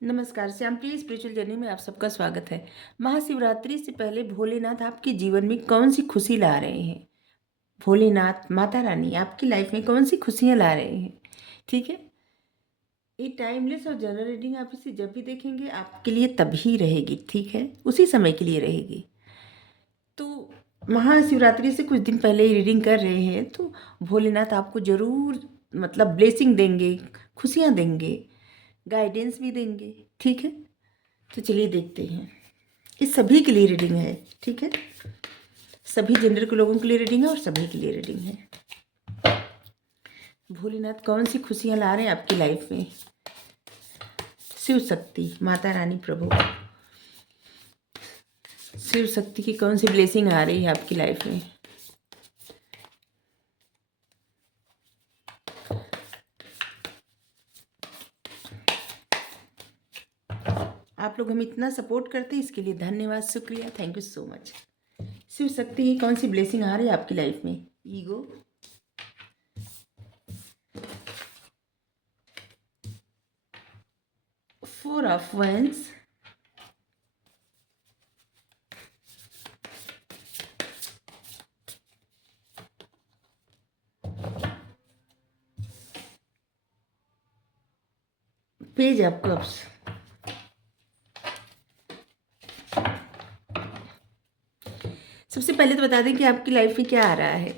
नमस्कार, श्यामप्रिय spiritual journey में आप सबका स्वागत है। महाशिवरात्रि से पहले भोलेनाथ आपके जीवन में कौन सी खुशी ला रहे हैं? भोलेनाथ, माता रानी आपकी लाइफ में कौन सी खुशियाँ ला रहे हैं? ठीक है? ये टाइमलेस और जनरल रीडिंग आप इसे जब भी देखेंगे आपके लिए तभी रहेगी, ठीक है? उसी समय के लिए रहेगी। तो महाशिवरात्रि से कुछ दिन पहले ही रीडिंग कर रहे हैं, तो भोलेनाथ आपको ज़रूर मतलब ब्लेसिंग देंगे, खुशियाँ देंगे, गाइडेंस भी देंगे, ठीक है? तो चलिए देखते हैं। ये सभी के लिए रीडिंग है, ठीक है? सभी जेंडर के लोगों के लिए रीडिंग है और सभी के लिए रीडिंग है। भोलेनाथ कौन सी खुशियाँ ला रहे हैं आपकी लाइफ में? शिव शक्ति, माता रानी प्रभु, शिव शक्ति की कौन सी ब्लेसिंग आ रही है आपकी लाइफ में? आप लोग हमें इतना सपोर्ट करते हैं, इसके लिए धन्यवाद, शुक्रिया, thank you so much. Shiv Shakti की कौन सी ब्लेसिंग आ रही है आपकी लाइफ में? Ego, 4 of wands, page of cups. सबसे पहले तो बता दें कि आपकी लाइफ में क्या आ रहा है।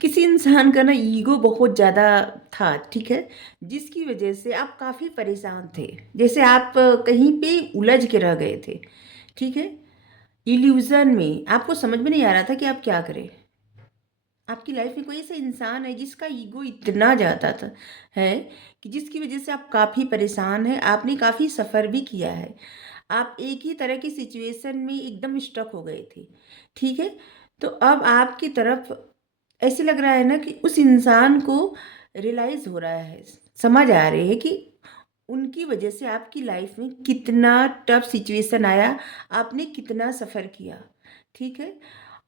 किसी इंसान का ना ईगो बहुत ज़्यादा था, ठीक है, जिसकी वजह से आप काफ़ी परेशान थे, जैसे आप कहीं पे उलझ के रह गए थे, ठीक है। इल्यूज़न में आपको समझ में नहीं आ रहा था कि आप क्या करें। आपकी लाइफ में कोई ऐसा इंसान है जिसका ईगो इतना ज़्यादा था है कि जिसकी वजह से आप काफ़ी परेशान हैं, आपने काफ़ी सफ़र भी किया है। आप एक ही तरह की सिचुएशन में एकदम स्टक हो गए थे, ठीक है। तो अब आपकी तरफ ऐसे लग रहा है ना कि उस इंसान को रियलाइज़ हो रहा है, समझ आ रही है कि उनकी वजह से आपकी लाइफ में कितना टफ सिचुएशन आया, आपने कितना सफ़र किया, ठीक है।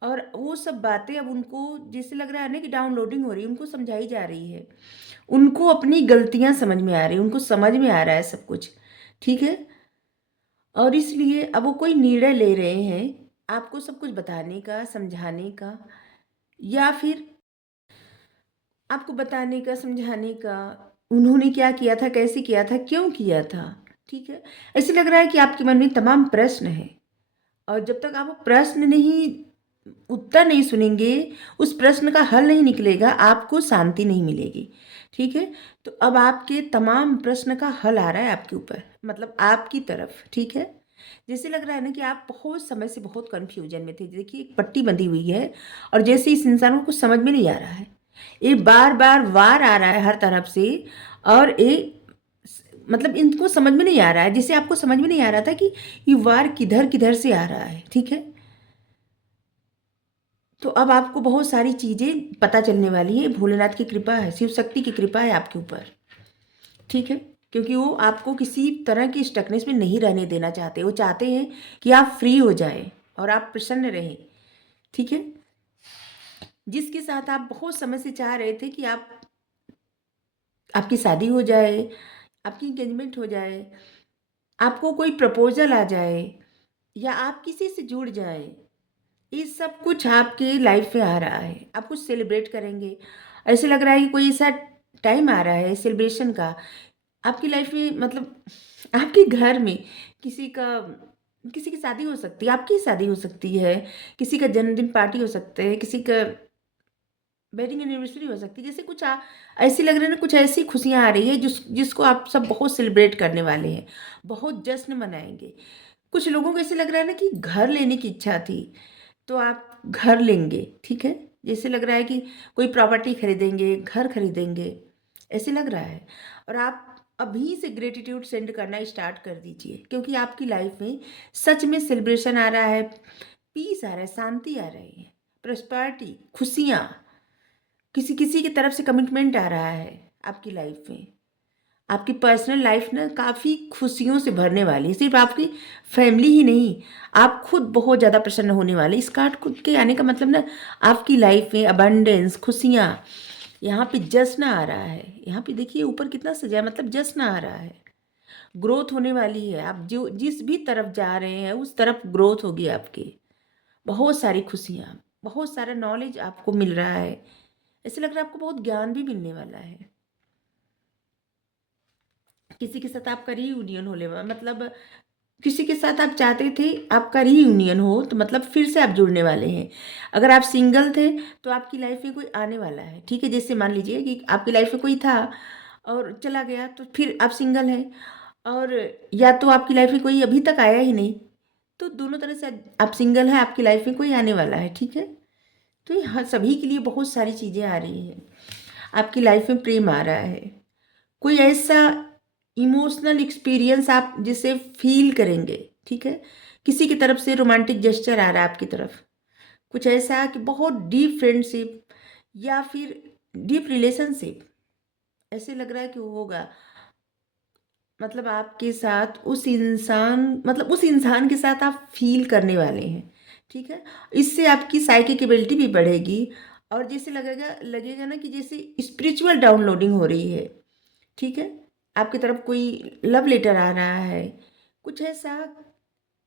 और वो सब बातें अब उनको जैसे लग रहा है ना कि डाउनलोडिंग हो रही है, उनको समझाई जा रही है। उनको अपनी गलतियाँ समझ में आ रही हैं, उनको समझ में आ रहा है सब कुछ, ठीक है। और इसलिए अब वो कोई निर्णय ले रहे हैं आपको सब कुछ बताने का, समझाने का, या फिर आपको बताने का, समझाने का, उन्होंने क्या किया था, कैसे किया था, क्यों किया था, ठीक है। ऐसे लग रहा है कि आपके मन में तमाम प्रश्न हैं और जब तक आप वो प्रश्न नहीं उत्तर नहीं सुनेंगे, उस प्रश्न का हल नहीं निकलेगा, आपको शांति नहीं मिलेगी, ठीक है। तो अब आपके तमाम प्रश्न का हल आ रहा है आपके ऊपर, मतलब आपकी तरफ, ठीक है। जैसे लग रहा है ना कि आप बहुत समय से बहुत कन्फ्यूजन में थे। देखिए एक पट्टी बंधी हुई है और जैसे इस इंसान को कुछ समझ में नहीं आ रहा है, ये बार-बार वार आ रहा है हर तरफ से और ये मतलब इनको समझ में नहीं आ रहा है, जैसे आपको समझ में नहीं आ रहा था कि ये वार किधर-किधर से आ रहा है, ठीक है। तो अब आपको बहुत सारी चीज़ें पता चलने वाली हैं, भोलेनाथ की कृपा है, शिव शक्ति की कृपा है आपके ऊपर, ठीक है। क्योंकि वो आपको किसी तरह की स्टकनेस में नहीं रहने देना चाहते, वो चाहते हैं कि आप फ्री हो जाएँ और आप प्रसन्न रहें, ठीक है। जिसके साथ आप बहुत समय से चाह रहे थे कि आपकी शादी हो जाए, आपकी एंगेजमेंट हो जाए, आपको कोई प्रपोज़ल आ जाए या आप किसी से जुड़ जाएँ, ये सब कुछ आपके लाइफ में आ रहा है। आप कुछ सेलिब्रेट करेंगे। ऐसे लग रहा है कि कोई ऐसा टाइम आ रहा है सेलिब्रेशन का आपकी लाइफ में, मतलब आपके घर में किसी का किसी की शादी हो सकती है, आपकी शादी हो सकती है, किसी का जन्मदिन पार्टी हो सकता है, किसी का वेडिंग एनिवर्सरी हो सकती है। जैसे कुछ ऐसी लग रही है ना, कुछ ऐसी खुशियाँ आ रही है जिसको आप सब बहुत सेलिब्रेट करने वाले हैं, बहुत जश्न मनाएँगे। कुछ लोगों को ऐसे लग रहा है ना कि घर लेने की इच्छा थी, तो आप घर लेंगे, ठीक है? जैसे लग रहा है कि कोई प्रॉपर्टी खरीदेंगे, घर खरीदेंगे, ऐसे लग रहा है। और आप अभी से ग्रैटिट्यूड सेंड करना स्टार्ट कर दीजिए क्योंकि आपकी लाइफ में सच में सेलिब्रेशन आ रहा है, पीस आ रहा है, शांति आ रही है, प्रॉस्पेरिटी, खुशियाँ, किसी-किसी की तरफ से कमिटमेंट आ रहा है आपकी लाइफ में। आपकी पर्सनल लाइफ ना काफ़ी खुशियों से भरने वाली है। सिर्फ आपकी फैमिली ही नहीं, आप खुद बहुत ज़्यादा प्रसन्न होने वाले। इस कार्ड खुद के आने का मतलब ना आपकी लाइफ में अबंडेंस, खुशियाँ, यहाँ पे जश्न आ रहा है। यहाँ पे देखिए ऊपर कितना सजा है, मतलब जश्न आ रहा है। ग्रोथ होने वाली है। आप जो जिस भी तरफ जा रहे हैं उस तरफ ग्रोथ होगी आपकी। बहुत सारी खुशियाँ, बहुत सारा नॉलेज आपको मिल रहा है। ऐसे लग रहा है आपको बहुत ज्ञान भी मिलने वाला है। किसी के साथ आपका रीयूनियन होने वाला, मतलब किसी के साथ आप चाहते थे आपका रीयूनियन हो, तो मतलब फिर से आप जुड़ने वाले हैं। अगर आप सिंगल थे तो आपकी लाइफ में कोई आने वाला है, ठीक है। जैसे मान लीजिए कि आपकी लाइफ में कोई था और चला गया, तो फिर आप सिंगल हैं। और या तो आपकी लाइफ में कोई अभी तक आया ही नहीं, तो दोनों तरह से आप सिंगल हैं, आपकी लाइफ में कोई आने वाला है, ठीक है। तो ये हर सभी के लिए बहुत सारी चीज़ें आ रही हैं। आपकी लाइफ में प्रेम आ रहा है, कोई ऐसा इमोशनल एक्सपीरियंस आप जिसे फील करेंगे, ठीक है। किसी की तरफ से रोमांटिक जेस्चर आ रहा है आपकी तरफ, कुछ ऐसा कि बहुत डीप फ्रेंडशिप या फिर डीप रिलेशनशिप, ऐसे लग रहा है कि वो होगा। मतलब आपके साथ उस इंसान, मतलब उस इंसान के साथ आप फील करने वाले हैं, ठीक है। इससे आपकी साइकिक एबिलिटी भी बढ़ेगी और जैसे लगेगा लगेगा ना कि जैसे स्पिरिचुअल डाउनलोडिंग हो रही है, ठीक है। आपकी तरफ कोई लव लेटर आ रहा है, कुछ ऐसा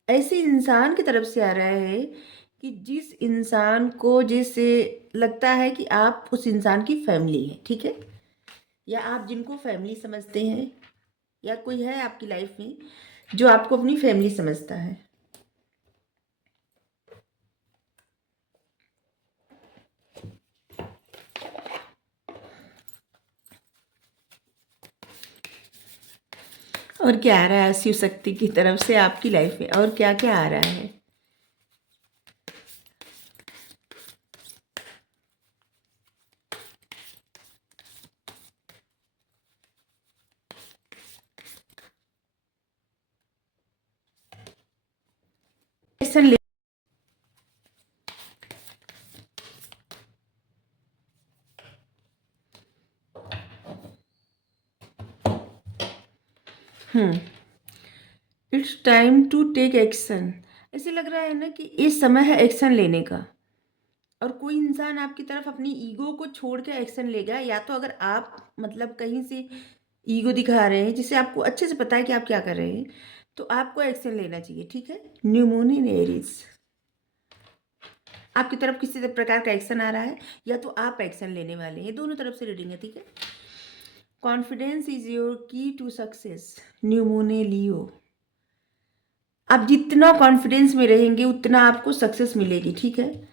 ऐसे इंसान की तरफ से आ रहा है कि जिस इंसान को जैसे लगता है कि आप उस इंसान की फैमिली है, ठीक है। या आप जिनको फैमिली समझते हैं, या कोई है आपकी लाइफ में जो आपको अपनी फैमिली समझता है। और क्या आ रहा है शिव शक्ति की तरफ से आपकी लाइफ में, और क्या क्या आ रहा है? एक्शन ले। It's time to take action. ऐसे लग रहा है ना कि इस समय है एक्शन लेने का। और कोई इंसान आपकी तरफ अपनी ईगो को छोड़ के एक्शन लेगा, या तो अगर आप मतलब कहीं से ईगो दिखा रहे हैं जिसे आपको अच्छे से पता है कि आप क्या कर रहे हैं, तो आपको एक्शन लेना चाहिए, ठीक है। न्यू मून इन एरीज, आपकी तरफ किसी प्रकार का एक्शन आ रहा है या तो आप एक्शन लेने वाले हैं, दोनों तरफ से रीडिंग है, ठीक है। कॉन्फिडेंस इज योर की टू सक्सेस, न्यू मून ए लियो। आप जितना कॉन्फिडेंस में रहेंगे उतना आपको सक्सेस मिलेगी, ठीक है।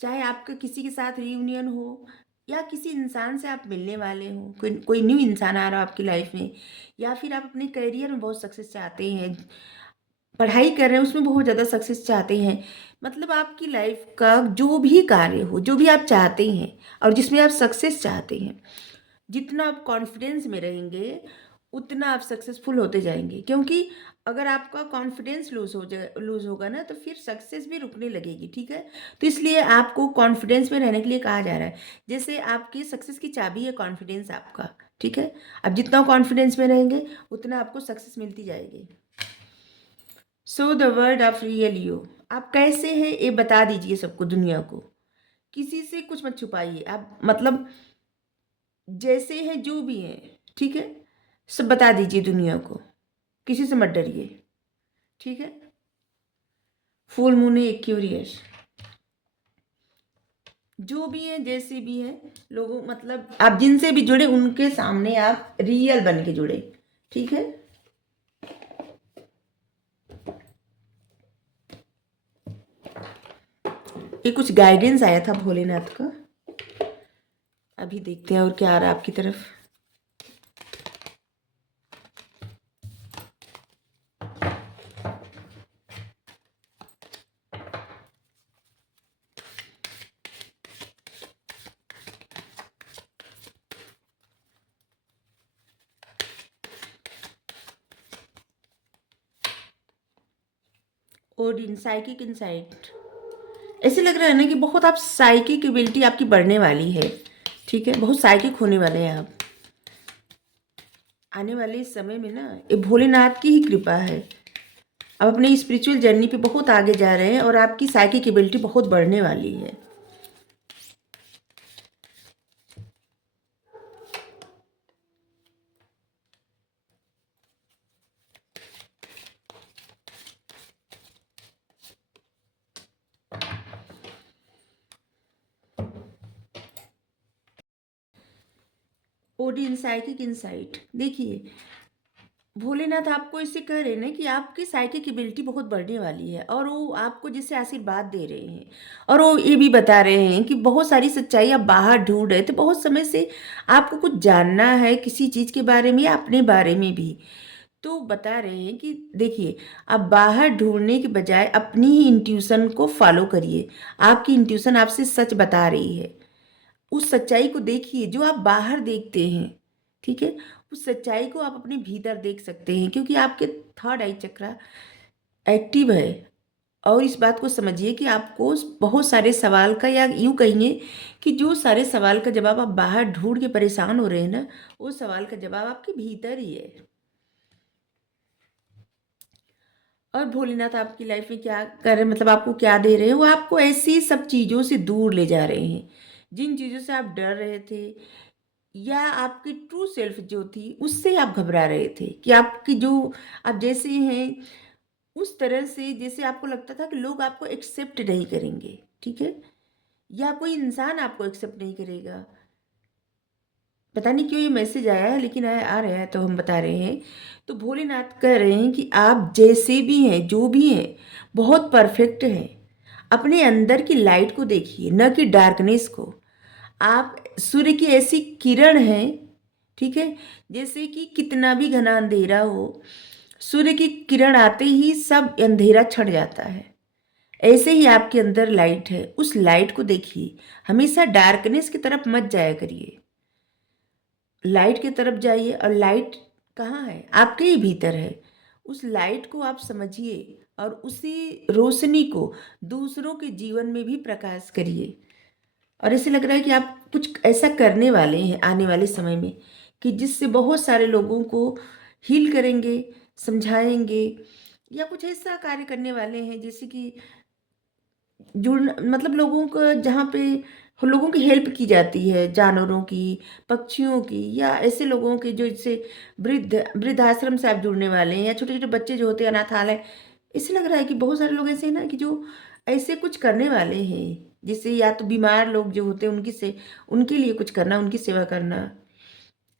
चाहे आपका किसी के साथ रियूनियन हो या किसी इंसान से आप मिलने वाले हो, कोई कोई न्यू इंसान आ रहा हो आपकी लाइफ में, या फिर आप अपने करियर में बहुत सक्सेस चाहते हैं, पढ़ाई कर रहे हैं उसमें बहुत ज़्यादा सक्सेस चाहते हैं। मतलब आपकी लाइफ का जो भी कार्य हो, जो भी आप चाहते हैं और जिसमें आप सक्सेस चाहते हैं, जितना आप कॉन्फिडेंस में रहेंगे उतना आप सक्सेसफुल होते जाएंगे। क्योंकि अगर आपका कॉन्फिडेंस लूज होगा ना, तो फिर सक्सेस भी रुकने लगेगी, ठीक है। तो इसलिए आपको कॉन्फिडेंस में रहने के लिए कहा जा रहा है। जैसे आपकी सक्सेस की चाबी है कॉन्फिडेंस आपका, ठीक है। अब जितना कॉन्फिडेंस में रहेंगे उतना आपको सक्सेस मिलती जाएगी। So the word of real you, आप कैसे हैं ये बता दीजिए सबको, दुनिया को। किसी से कुछ मत छुपाइए, आप मतलब जैसे हैं जो भी हैं, ठीक है, सब बता दीजिए दुनिया को, किसी से मत डरिए, ठीक है। फुल मून है क्यूरियस, जो भी है जैसे भी है लोगों, मतलब आप जिनसे भी जुड़े उनके सामने आप रियल बन के जुड़े, ठीक है। ये कुछ गाइडेंस आया था भोलेनाथ का, अभी देखते हैं और क्या आ रहा है आपकी तरफ। ओडिन साइकिक इनसाइट, ऐसे लग रहा है ना कि बहुत आप साइकिक एबिलिटी आपकी बढ़ने वाली है, ठीक है। बहुत साइकिक होने वाले हैं आप आने वाले इस समय में ना, ये भोलेनाथ की ही कृपा है। आप अपने स्पिरिचुअल जर्नी पे बहुत आगे जा रहे हैं और आपकी साइकिक एबिलिटी बहुत बढ़ने वाली है। Odin psychic insight. देखिए, भोलेनाथ आपको इससे कह रहे हैं ना कि आपकी साइकिक एबिलिटी बहुत बढ़ने वाली है और वो आपको जैसे आशीर्वाद दे रहे हैं। और वो ये भी बता रहे हैं कि बहुत सारी सच्चाई आप बाहर ढूंढ रहे थे बहुत समय से, आपको कुछ जानना है किसी चीज़ के बारे में या अपने बारे में भी। तो बता रहे हैं कि देखिए, आप बाहर ढूंढने के बजाय अपनी ही इंट्यूशन को फॉलो करिए। आपकी इंट्यूशन आपसे सच बता रही है। उस सच्चाई को देखिए जो आप बाहर देखते हैं, ठीक है? उस सच्चाई को आप अपने भीतर देख सकते हैं, क्योंकि आपके थर्ड आई चक्रा एक्टिव है। और इस बात को समझिए कि आपको बहुत सारे सवाल का, या यूँ कहिए कि जो सारे सवाल का जवाब आप बाहर ढूंढ के परेशान हो रहे हैं ना, वो सवाल का जवाब आपके भीतर ही है। और भोलेनाथ आपकी लाइफ में क्या कर रहे हैं, मतलब आपको क्या दे रहे हैं, वो आपको ऐसी सब चीज़ों से दूर ले जा रहे हैं जिन चीज़ों से आप डर रहे थे, या आपकी ट्रू सेल्फ जो थी उससे आप घबरा रहे थे कि आपकी जो आप जैसे हैं उस तरह से, जैसे आपको लगता था कि लोग आपको एक्सेप्ट नहीं करेंगे, ठीक है? या कोई इंसान आपको एक्सेप्ट नहीं करेगा। पता नहीं क्यों ये मैसेज आया है, लेकिन आ रहा है तो हम बता रहे हैं। तो भोलेनाथ कह रहे हैं कि आप जैसे भी हैं, जो भी हैं, बहुत परफेक्ट हैं। अपने अंदर की लाइट को देखिए, न कि डार्कनेस को। आप सूर्य की ऐसी किरण हैं, ठीक है? जैसे कि कितना भी घना अंधेरा हो, सूर्य की किरण आते ही सब अंधेरा छट जाता है। ऐसे ही आपके अंदर लाइट है, उस लाइट को देखिए। हमेशा डार्कनेस की तरफ मत जाया करिए, लाइट की तरफ जाइए। और लाइट कहाँ है? आपके ही भीतर है। उस लाइट को आप समझिए और उसी रोशनी को दूसरों के जीवन में भी प्रकाश करिए। और ऐसे लग रहा है कि आप कुछ ऐसा करने वाले हैं आने वाले समय में कि जिससे बहुत सारे लोगों को हील करेंगे, समझाएंगे, या कुछ ऐसा कार्य करने वाले हैं जैसे कि जुड़ना, मतलब लोगों का जहाँ पे लोगों की हेल्प की जाती है, जानवरों की, पक्षियों की, या ऐसे लोगों के जो जैसे वृद्धाश्रम से आप जुड़ने वाले हैं, या छोटे छोटे बच्चे जो होते हैं अनाथालय। इससे लग रहा है कि बहुत सारे लोग ऐसे हैं ना कि जो ऐसे कुछ करने वाले हैं, जिससे या तो बीमार लोग जो होते हैं उनकी से उनके लिए कुछ करना, उनकी सेवा करना।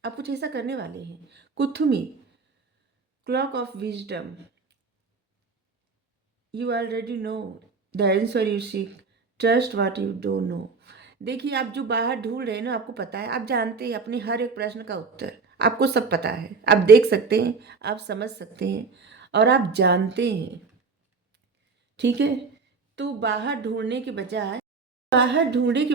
आप कुछ ऐसा करने वाले हैं। Kuthumi, cloak of wisdom. You already know the answer you seek, trust what you don't know. देखिए, आप जो बाहर ढूंढ रहे हैं ना, आपको पता है, आप जानते हैं अपने हर एक प्रश्न का उत्तर। आपको सब पता है, आप देख सकते हैं, आप समझ सकते हैं, और आप जानते हैं, ठीक है? तो बाहर ढूंढने की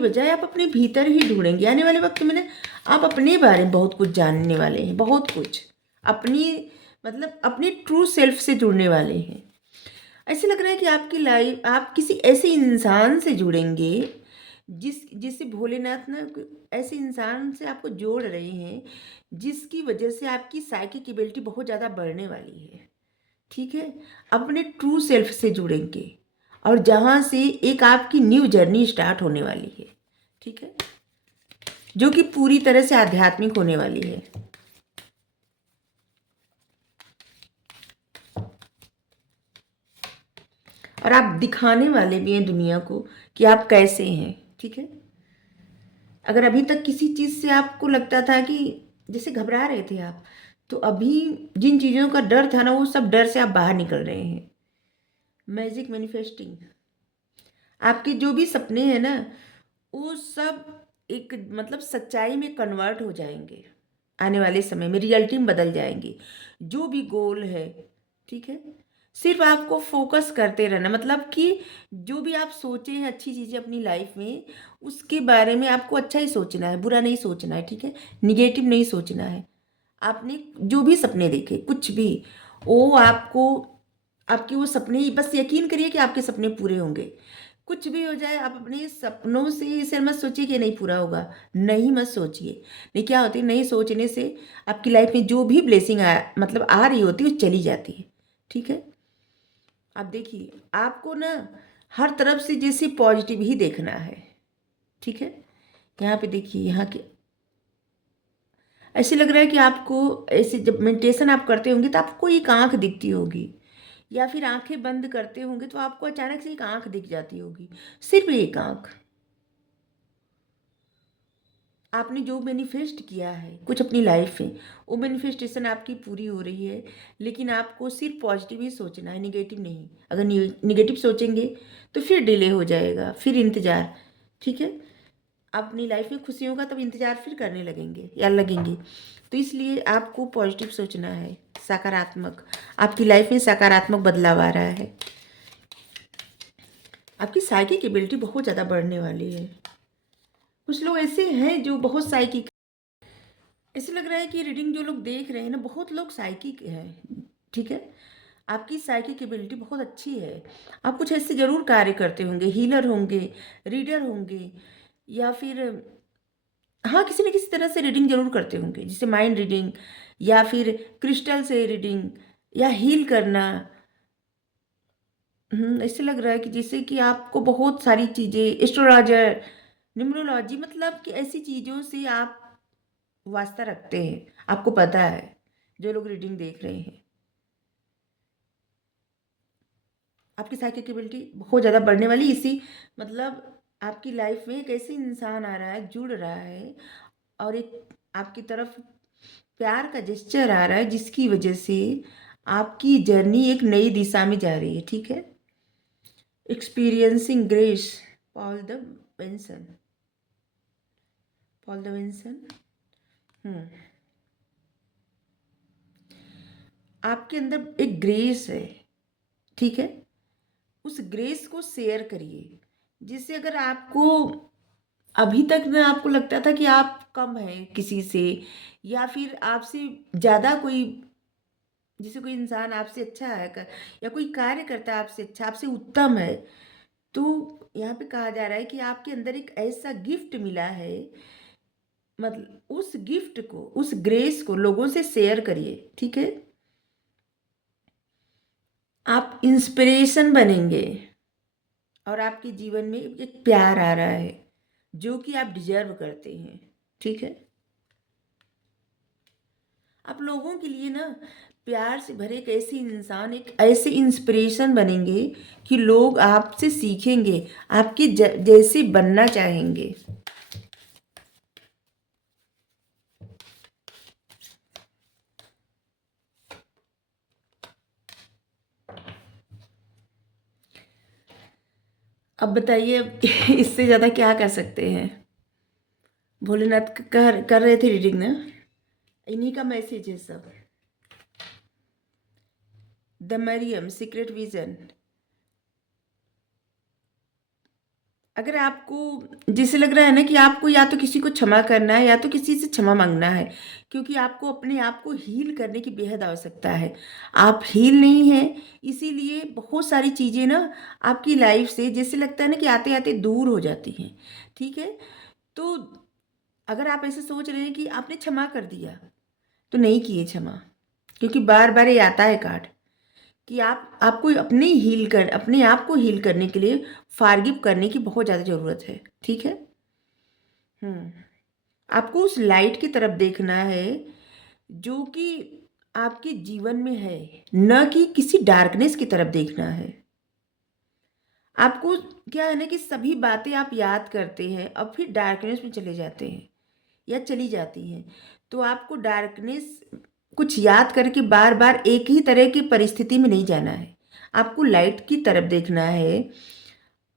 बजाय आप अपने भीतर ही ढूंढेंगे। आने वाले वक्त में ना, आप अपने बारे में बहुत कुछ जानने वाले हैं, बहुत कुछ अपनी, मतलब अपनी ट्रू सेल्फ से जुड़ने वाले हैं। ऐसे लग रहा है कि आपकी लाइफ, आप किसी ऐसे इंसान से जुड़ेंगे जिससे भोलेनाथ ना ऐसे इंसान से आपको जोड़ रहे हैं जिसकी वजह से आपकी साइकिक एबिलिटी बहुत ज़्यादा बढ़ने वाली है, ठीक है? अपने ट्रू सेल्फ से जुड़ेंगे और जहाँ से एक आपकी न्यू जर्नी स्टार्ट होने वाली है, ठीक है? जो कि पूरी तरह से आध्यात्मिक होने वाली है। और आप दिखाने वाले भी हैं दुनिया को कि आप कैसे हैं, ठीक है? अगर अभी तक किसी चीज़ से आपको लगता था कि जैसे घबरा रहे थे आप, तो अभी जिन चीज़ों का डर था ना, वो सब डर से आप बाहर निकल रहे हैं। मैजिक मैनिफेस्टिंग, आपके जो भी सपने हैं ना, वो सब एक मतलब सच्चाई में कन्वर्ट हो जाएंगे। आने वाले समय में रियलिटी में बदल जाएंगे। जो भी गोल है, ठीक है? सिर्फ आपको फोकस करते रहना, मतलब कि जो भी आप सोचे हैं अच्छी चीज़ें अपनी लाइफ में, उसके बारे में आपको अच्छा ही सोचना है, बुरा नहीं सोचना है, ठीक है? निगेटिव नहीं सोचना है। आपने जो भी सपने देखे, कुछ भी, वो आपको, आपके वो सपने, बस यकीन करिए कि आपके सपने पूरे होंगे। कुछ भी हो जाए, आप अपने सपनों से इसे मत सोचिए कि नहीं पूरा होगा, नहीं मत सोचिए। नहीं, क्या होती है, नहीं सोचने से आपकी लाइफ में जो भी ब्लेसिंग मतलब आ रही होती है वो चली जाती है, ठीक है? आप देखिए, आपको ना हर तरफ से जैसे पॉजिटिव ही देखना है, ठीक है? यहाँ पे देखिए, यहाँ के ऐसे लग रहा है कि आपको ऐसे जब मेडिटेशन आप करते होंगे तो आपको एक आंख दिखती होगी, या फिर आंखें बंद करते होंगे तो आपको अचानक से एक आंख दिख जाती होगी, सिर्फ एक आंख। आपने जो मैनिफेस्ट किया है कुछ अपनी लाइफ में, वो मैनिफेस्टेशन आपकी पूरी हो रही है, लेकिन आपको सिर्फ पॉजिटिव ही सोचना है, निगेटिव नहीं। अगर निगेटिव सोचेंगे तो फिर डिले हो जाएगा, फिर इंतज़ार। ठीक है, आप अपनी लाइफ में खुशियों का तब इंतज़ार फिर करने लगेंगे या लगेंगे। तो इसलिए आपको पॉजिटिव सोचना है, सकारात्मक। आपकी लाइफ में सकारात्मक बदलाव आ रहा है। आपकी साइकिक एबिलिटी बहुत ज़्यादा बढ़ने वाली है। कुछ लोग ऐसे हैं जो बहुत साइकिक, ऐसे लग रहा है कि रीडिंग जो लोग देख रहे हैं ना, बहुत लोग साइकिक हैं। ठीक है, आपकी साइकिक एबिलिटी बहुत अच्छी है। आप कुछ ऐसे ज़रूर कार्य करते होंगे, हीलर होंगे, रीडर होंगे, या फिर हाँ, किसी न किसी तरह से रीडिंग ज़रूर करते होंगे, जैसे माइंड रीडिंग या फिर क्रिस्टल से रीडिंग या हील करना। ऐसे लग रहा है कि जैसे कि आपको बहुत सारी चीज़ें, एस्ट्रोलॉजर, न्यूमरोलॉजी, मतलब कि ऐसी चीज़ों से आप वास्ता रखते हैं, आपको पता है, जो लोग रीडिंग देख रहे हैं। आपकी साइकिक एबिलिटी बहुत ज़्यादा बढ़ने वाली, इसी मतलब आपकी लाइफ में एक ऐसे इंसान आ रहा है, जुड़ रहा है, और एक आपकी तरफ प्यार का जेस्चर आ रहा है, जिसकी वजह से आपकी जर्नी एक नई दिशा में जा रही है। ठीक है, experiencing grace, Paul the Benson, Paul the Benson. आपके अंदर एक ग्रेस है। ठीक है, उस ग्रेस को शेयर करिए, जिससे अगर आपको अभी तक ना आपको लगता था कि आप कम हैं किसी से, या फिर आपसे ज़्यादा कोई, जैसे कोई इंसान आपसे अच्छा है या कोई कार्य करता है आपसे अच्छा, आपसे उत्तम है, तो यहाँ पे कहा जा रहा है कि आपके अंदर एक ऐसा गिफ्ट मिला है। मतलब उस गिफ्ट को, उस ग्रेस को लोगों से शेयर करिए। ठीक है, आप इंस्पिरेशन बनेंगे, और आपके जीवन में एक प्यार आ रहा है जो कि आप डिजर्व करते हैं। ठीक है, आप लोगों के लिए ना प्यार से भरे एक ऐसे इंसान, एक ऐसे इंस्पिरेशन बनेंगे कि लोग आपसे सीखेंगे, आपके जैसे बनना चाहेंगे। अब बताइए, इससे ज़्यादा क्या कर सकते हैं। भोलेनाथ कर रहे थे रीडिंग ना, इन्हीं का मैसेज है सब। The Mariam secret vision. अगर आपको जैसे लग रहा है ना कि आपको या तो किसी को क्षमा करना है या तो किसी से क्षमा मांगना है, क्योंकि आपको अपने आप को हील करने की बेहद आवश्यकता है। आप हील नहीं हैं, इसीलिए बहुत सारी चीज़ें ना आपकी लाइफ से जैसे लगता है ना कि आते आते दूर हो जाती हैं। ठीक है, तो अगर आप ऐसे सोच रहे हैं कि आपने क्षमा कर दिया, तो नहीं किए क्षमा, क्योंकि बार बार ये आता है कार्ड कि आपको अपने आप को हील करने के लिए फारगिव करने की बहुत ज़्यादा ज़रूरत है। ठीक है, हम्म आपको उस लाइट की तरफ देखना है जो कि आपके जीवन में है, न कि किसी डार्कनेस की तरफ देखना है। आपको क्या है ना कि सभी बातें आप याद करते हैं और फिर डार्कनेस में चले जाते हैं या चली जाती हैं, तो आपको डार्कनेस कुछ याद करके बार बार एक ही तरह की परिस्थिति में नहीं जाना है, आपको लाइट की तरफ देखना है।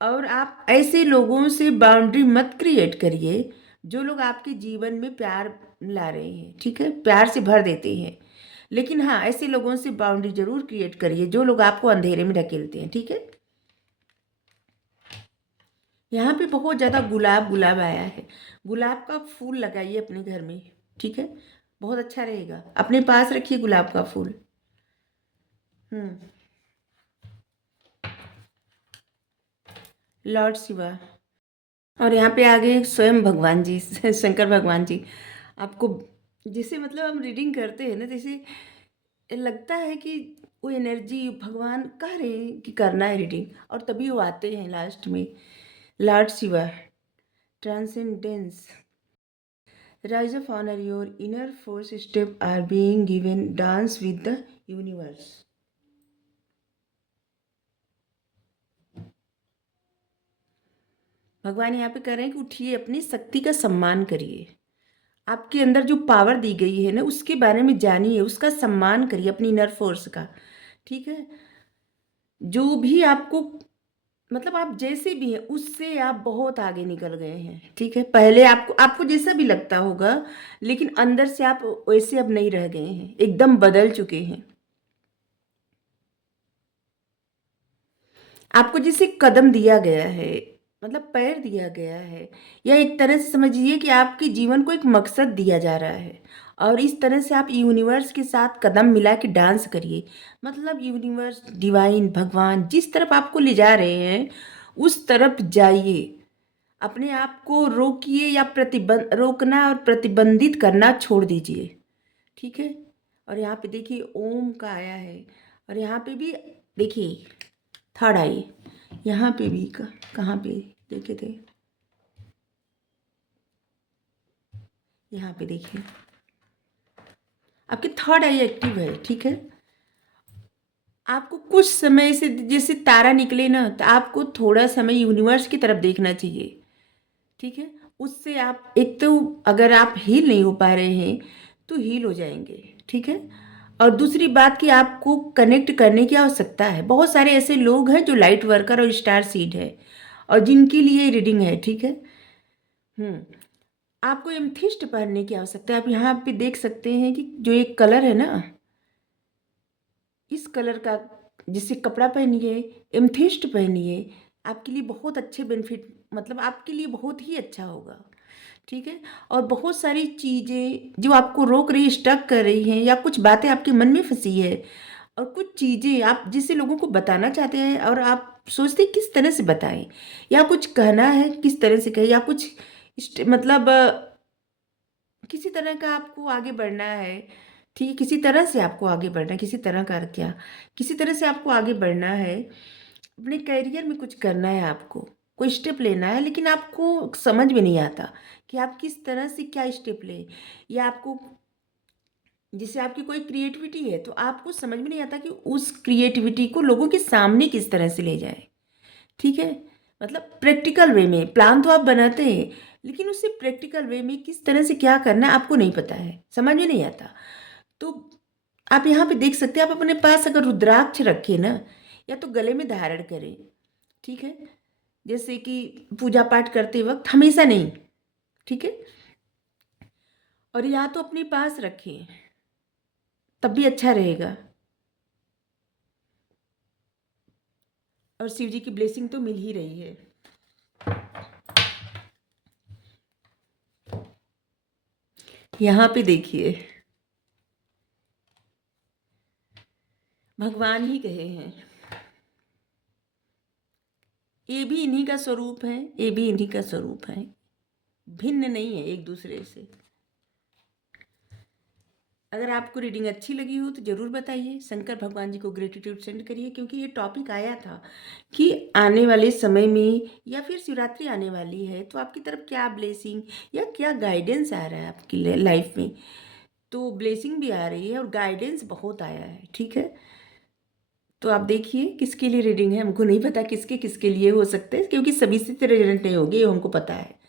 और आप ऐसे लोगों से बाउंड्री मत क्रिएट करिए जो लोग आपके जीवन में प्यार ला रहे हैं। ठीक है, प्यार से भर देते हैं, लेकिन हाँ, ऐसे लोगों से बाउंड्री जरूर क्रिएट करिए जो लोग आपको अंधेरे में ढकेलते हैं। ठीक है, यहाँ पे बहुत ज़्यादा गुलाब गुलाब आया है, गुलाब का फूल लगाइए अपने घर में। ठीक है, बहुत अच्छा रहेगा, अपने पास रखिए गुलाब का फूल। हम्म लॉर्ड शिवा, और यहाँ पे आ गए स्वयं भगवान जी, शंकर भगवान जी। आपको जैसे मतलब हम रीडिंग करते हैं ना, जैसे लगता है कि वो एनर्जी भगवान कह रहे हैं कि करना है रीडिंग, और तभी वो आते हैं लास्ट में। Lord Shiva, transcendence, rise of honour, your inner force step are being given, dance with the universe. भगवान यहाँ पे कह रहे हैं कि उठिए, अपनी शक्ति का सम्मान करिए। आपके अंदर जो पावर दी गई है ना, उसके बारे में जानिए, उसका सम्मान करिए, अपनी इनर फोर्स का, ठीक है? जो भी आपको मतलब आप जैसे भी हैं, उससे आप बहुत आगे निकल गए हैं, ठीक है? पहले आपको आपको जैसा भी लगता होगा, लेकिन अंदर से आप वैसे अब नहीं रह गए हैं, एकदम बदल चुके हैं। आपको जिसे कदम दिया गया है, मतलब पैर दिया गया है, या एक तरह से समझिए कि आपके जीवन को एक मकसद दिया जा रहा है, और इस तरह से आप यूनिवर्स के साथ कदम मिला के डांस करिए। मतलब यूनिवर्स, डिवाइन, भगवान जिस तरफ आपको ले जा रहे हैं, उस तरफ जाइए। अपने आप को रोकिए या प्रतिबंध रोकना और प्रतिबंधित करना छोड़ दीजिए, ठीक है? और यहाँ पे देखिए ओम का आया है, और यहाँ पे भी देखिए थर्ड आई, यहाँ पे भी कहाँ पे देखे थे, यहाँ पे देखिए आपकी थर्ड आई एक्टिव है, ठीक है? आपको कुछ समय से जैसे तारा निकले ना, तो आपको थोड़ा समय यूनिवर्स की तरफ देखना चाहिए, ठीक है? उससे आप एक तो अगर आप हील नहीं हो पा रहे हैं तो हील हो जाएंगे, ठीक है? और दूसरी बात कि आपको कनेक्ट करने की आवश्यकता है। बहुत सारे ऐसे लोग हैं जो लाइट वर्कर और स्टार सीड है, और जिनके लिए रीडिंग है, ठीक है? हम्म आपको एमथिस्ट पहनने की आवश्यकता है। आप यहाँ पे देख सकते हैं कि जो एक कलर है ना, इस कलर का जिससे कपड़ा पहनिए, एमथिस्ट पहनिए, आपके लिए बहुत अच्छे बेनिफिट, मतलब आपके लिए बहुत ही अच्छा होगा, ठीक है? और बहुत सारी चीज़ें जो आपको रोक रही, स्टक कर रही हैं, या कुछ बातें आपके मन में फंसी है, और कुछ चीज़ें आप जिसे लोगों को बताना चाहते हैं और आप सोचते हैं किस तरह से बताएं, या कुछ कहना है किस तरह से कहें, या कुछ मतलब किसी तरह का आपको आगे बढ़ना है, ठीक है? किसी तरह से आपको आगे बढ़ना है, किसी तरह का क्या, किसी तरह से आपको आगे बढ़ना है, अपने करियर में कुछ करना है, आपको कोई स्टेप लेना है, लेकिन आपको समझ में नहीं आता कि आप किस तरह से क्या स्टेप लें, या आपको जैसे आपकी कोई क्रिएटिविटी है तो आपको समझ में नहीं आता कि उस क्रिएटिविटी को लोगों के सामने किस तरह से ले जाए, ठीक है? मतलब प्रैक्टिकल वे में प्लान तो आप बनाते हैं, लेकिन उससे प्रैक्टिकल वे में किस तरह से क्या करना है आपको नहीं पता है, समझ में नहीं आता। तो आप यहाँ पे देख सकते हैं, आप अपने पास अगर रुद्राक्ष रखें ना, या तो गले में धारण करें, ठीक है? जैसे कि पूजा पाठ करते वक्त, हमेशा नहीं, ठीक है? और या तो अपने पास रखें, तब भी अच्छा रहेगा। और शिव जी की ब्लेसिंग तो मिल ही रही है। यहाँ पे देखिए भगवान ही कहे हैं, ये भी इन्हीं का स्वरूप है, ये भी इन्हीं का स्वरूप है, भिन्न नहीं है एक दूसरे से। अगर आपको रीडिंग अच्छी लगी हो तो ज़रूर बताइए, शंकर भगवान जी को ग्रेटिट्यूड सेंड करिए, क्योंकि ये टॉपिक आया था कि आने वाले समय में या फिर शिवरात्रि आने वाली है, तो आपकी तरफ क्या ब्लेसिंग या क्या गाइडेंस आ रहा है आपकी लाइफ में। तो ब्लेसिंग भी आ रही है और गाइडेंस बहुत आया है, ठीक है? तो आप देखिए किसके लिए रीडिंग है, हमको नहीं पता किसके किसके लिए हो सकते हैं, क्योंकि सभी से रेजोनेट नहीं होगी, ये हमको पता है।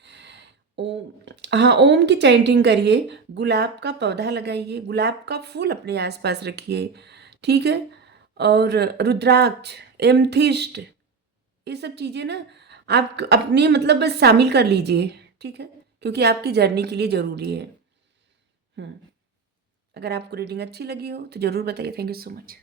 ओम, हाँ, ओम की चैंटिंग करिए, गुलाब का पौधा लगाइए, गुलाब का फूल अपने आसपास रखिए, ठीक है? और रुद्राक्ष, एमथिस्ट, ये सब चीज़ें ना आप अपने मतलब बस शामिल कर लीजिए, ठीक है? क्योंकि आपकी जर्नी के लिए ज़रूरी है। हम्म अगर आपको रीडिंग अच्छी लगी हो तो ज़रूर बताइए। Thank you so much.